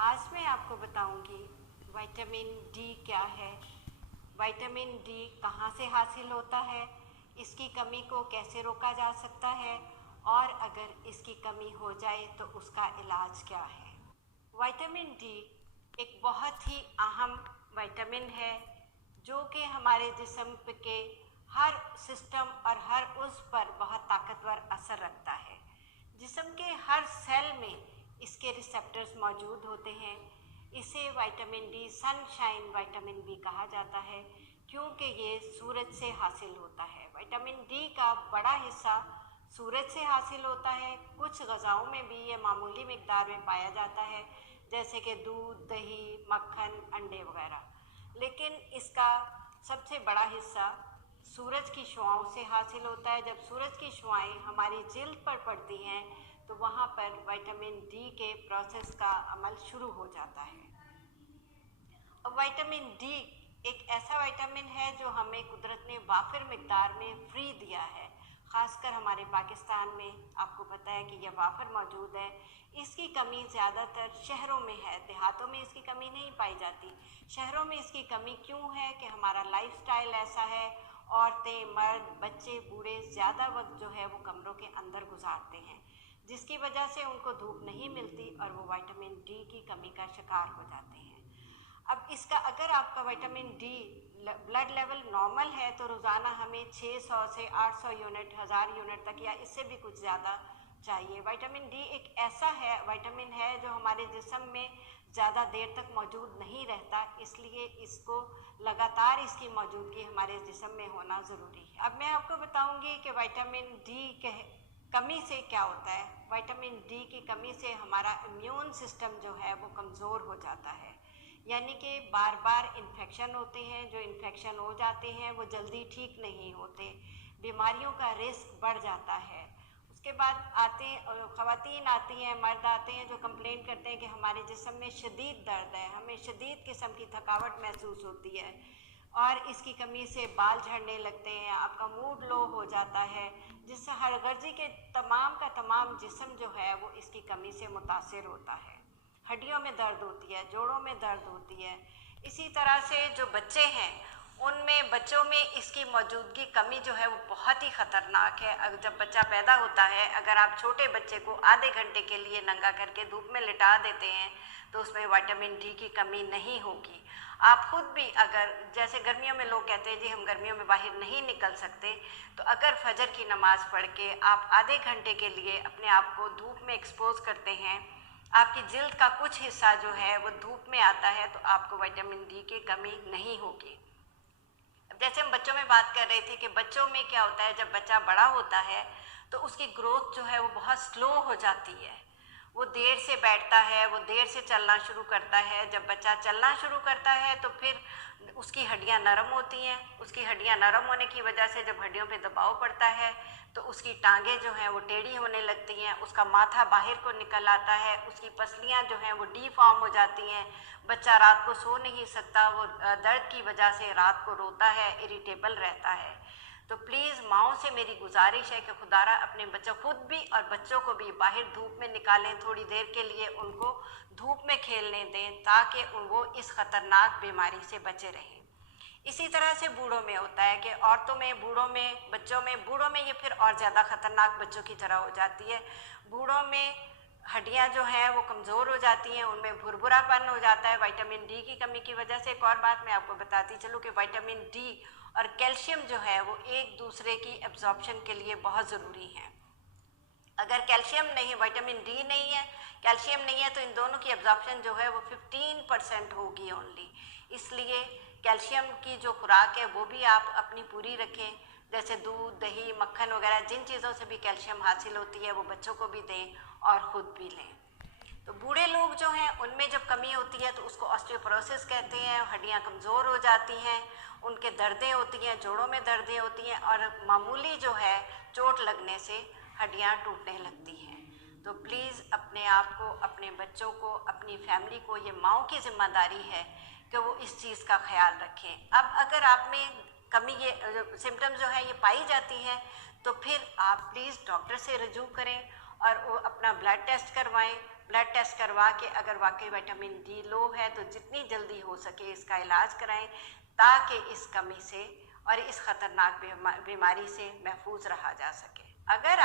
आज मैं आपको बताऊंगी विटामिन डी क्या है, विटामिन डी कहाँ से हासिल होता है, इसकी कमी को कैसे रोका जा सकता है और अगर इसकी कमी हो जाए तो उसका इलाज क्या है। विटामिन डी एक बहुत ही अहम विटामिन है जो कि हमारे जिस्म के हर सिस्टम और हर उस पर बहुत ताकतवर असर रखता है। जिस्म के हर सेल में इसके रिसेप्टर्स मौजूद होते हैं। इसे विटामिन डी सनशाइन विटामिन भी कहा जाता है क्योंकि ये सूरज से हासिल होता है। विटामिन डी का बड़ा हिस्सा सूरज से हासिल होता है। कुछ ग़िज़ाओं में भी ये मामूली मिकदार में पाया जाता है जैसे कि दूध, दही, मक्खन, अंडे वगैरह, लेकिन इसका सबसे बड़ा हिस्सा सूरज की शुआओं से हासिल होता है। जब सूरज की शुआएं हमारी जिल्द पर पड़ती हैं तो वहाँ पर विटामिन डी के प्रोसेस का अमल शुरू हो जाता है। और विटामिन डी एक ऐसा विटामिन है जो हमें कुदरत ने वाफिर मिकदार में फ्री दिया है। ख़ासकर हमारे पाकिस्तान में आपको पता है कि यह वाफिर मौजूद है। इसकी कमी ज़्यादातर शहरों में है, देहातों में इसकी कमी नहीं पाई जाती। शहरों में इसकी कमी क्यों है कि हमारा लाइफस्टाइल ऐसा है, औरतें, मर्द, बच्चे, बूढ़े ज़्यादा वक्त जो है वो कमरों के अंदर गुजारते हैं, जिसकी वजह से उनको धूप नहीं मिलती और वो विटामिन डी की कमी का शिकार हो जाते हैं। अब इसका अगर आपका vitamin D blood level normal है तो रोज़ाना हमें 600 से 800 यूनिट, 1000 यूनिट तक या इससे भी कुछ ज़्यादा चाहिए। विटामिन डी एक ऐसा विटामिन है जो हमारे जिस्म में ज़्यादा देर तक मौजूद नहीं रहता, इसलिए इसको लगातार इसकी मौजूदगी हमारे जिस्म में होना ज़रूरी है। अब मैं आपको बताऊंगी कि विटामिन डी के कमी से क्या होता है। विटामिन डी की कमी से हमारा इम्यून सिस्टम जो है वो कमज़ोर हो जाता है, यानी कि बार बार इन्फेक्शन होते हैं। जो इन्फेक्शन हो जाते हैं वो जल्दी ठीक नहीं होते, बीमारियों का रिस्क बढ़ जाता है। उसके बाद ख़वातीन आती हैं, मर्द आते हैं जो कंप्लेन करते हैं कि हमारे जिस्म में शदीद दर्द है, हमें शदीद किस्म की थकावट महसूस होती है और इसकी कमी से बाल झड़ने लगते हैं, आपका मूड लो हो जाता है, जिससे हर गर्जी के तमाम का तमाम जिस्म जो है वो इसकी कमी से मुतासिर होता है। हड्डियों में दर्द होती है, जोड़ों में दर्द होती है। इसी तरह से जो बच्चे हैं उनमें बच्चों में इसकी मौजूदगी कमी जो है वो बहुत ही ख़तरनाक है। अगर जब बच्चा पैदा होता है, अगर आप छोटे बच्चे को आधे घंटे के लिए नंगा करके धूप में लिटा देते हैं तो उसमें विटामिन डी की कमी नहीं होगी। आप खुद भी अगर, जैसे गर्मियों में लोग कहते हैं जी हम गर्मियों में बाहर नहीं निकल सकते, तो अगर फजर की नमाज़ पढ़ के आप आधे घंटे के लिए अपने आप को धूप में एक्सपोज करते हैं, आपकी जिल्द का कुछ हिस्सा जो है वो धूप में आता है, तो आपको विटामिन डी की कमी नहीं होगी। जैसे हम बच्चों में बात कर रहे थे कि बच्चों में क्या होता है, जब बच्चा बड़ा होता है तो उसकी ग्रोथ जो है वो बहुत स्लो हो जाती है। वो देर से बैठता है, वो देर से चलना शुरू करता है। जब बच्चा चलना शुरू करता है तो फिर उसकी हड्डियां नरम होती हैं। उसकी हड्डियां नरम होने की वजह से जब हड्डियों पे दबाव पड़ता है तो उसकी टांगें जो हैं वो टेढ़ी होने लगती हैं, उसका माथा बाहर को निकल आता है, उसकी पसलियां जो हैं वो डीफॉर्म हो जाती हैं। बच्चा रात को सो नहीं सकता, वो दर्द की वजह से रात को रोता है, इरिटेबल रहता है। तो प्लीज़ माओं से मेरी गुजारिश है कि खुदारा अपने बच्चों, खुद भी और बच्चों को भी बाहर धूप में निकालें, थोड़ी देर के लिए उनको धूप में खेलने दें ताकि वो इस ख़तरनाक बीमारी से बचे रहें। इसी तरह से बूढ़ों में होता है कि औरतों में, बूढ़ों में, बच्चों में ये फिर और ज़्यादा ख़तरनाक बच्चों की तरह हो जाती है। बूढ़ों में हड्डियां जो हैं वो कमज़ोर हो जाती हैं, उनमें भुरभुरापन हो जाता है विटामिन डी की कमी की वजह से। एक और बात मैं आपको बताती चलूँ कि विटामिन डी और कैल्शियम जो है वो एक दूसरे की एब्जॉर्प्शन के लिए बहुत ज़रूरी है। अगर कैल्शियम नहीं, विटामिन डी नहीं है, कैल्शियम नहीं है, तो इन दोनों की एब्जॉर्प्शन जो है वो 15% होगी ओनली। इसलिए कैल्शियम की जो खुराक है वो भी आप अपनी पूरी रखें, जैसे दूध, दही, मक्खन वगैरह जिन चीज़ों से भी कैल्शियम हासिल होती है वो बच्चों को भी दें और ख़ुद भी लें। तो बूढ़े लोग जो हैं उनमें जब कमी होती है तो उसको ऑस्टियोपोरोसिस कहते हैं। हड्डियां कमज़ोर हो जाती हैं, उनके दर्दें होती हैं, जोड़ों में दर्दें होती हैं और मामूली जो है चोट लगने से हड्डियां टूटने लगती हैं। तो प्लीज़ अपने आप को, अपने बच्चों को, अपनी फैमिली को, ये माओं की ज़िम्मेदारी है कि वो इस चीज़ का ख्याल रखें। अब अगर आप में कमी, ये सिम्टम्स जो है ये पाई जाती हैं, तो फिर आप प्लीज़ डॉक्टर से रजू करें और वो अपना ब्लड टेस्ट करवाएं। ब्लड टेस्ट करवा के अगर वाकई विटामिन डी लो है तो जितनी जल्दी हो सके इसका इलाज कराएं, ताकि इस कमी से और इस ख़तरनाक बीमारी से महफूज रहा जा सके। अगर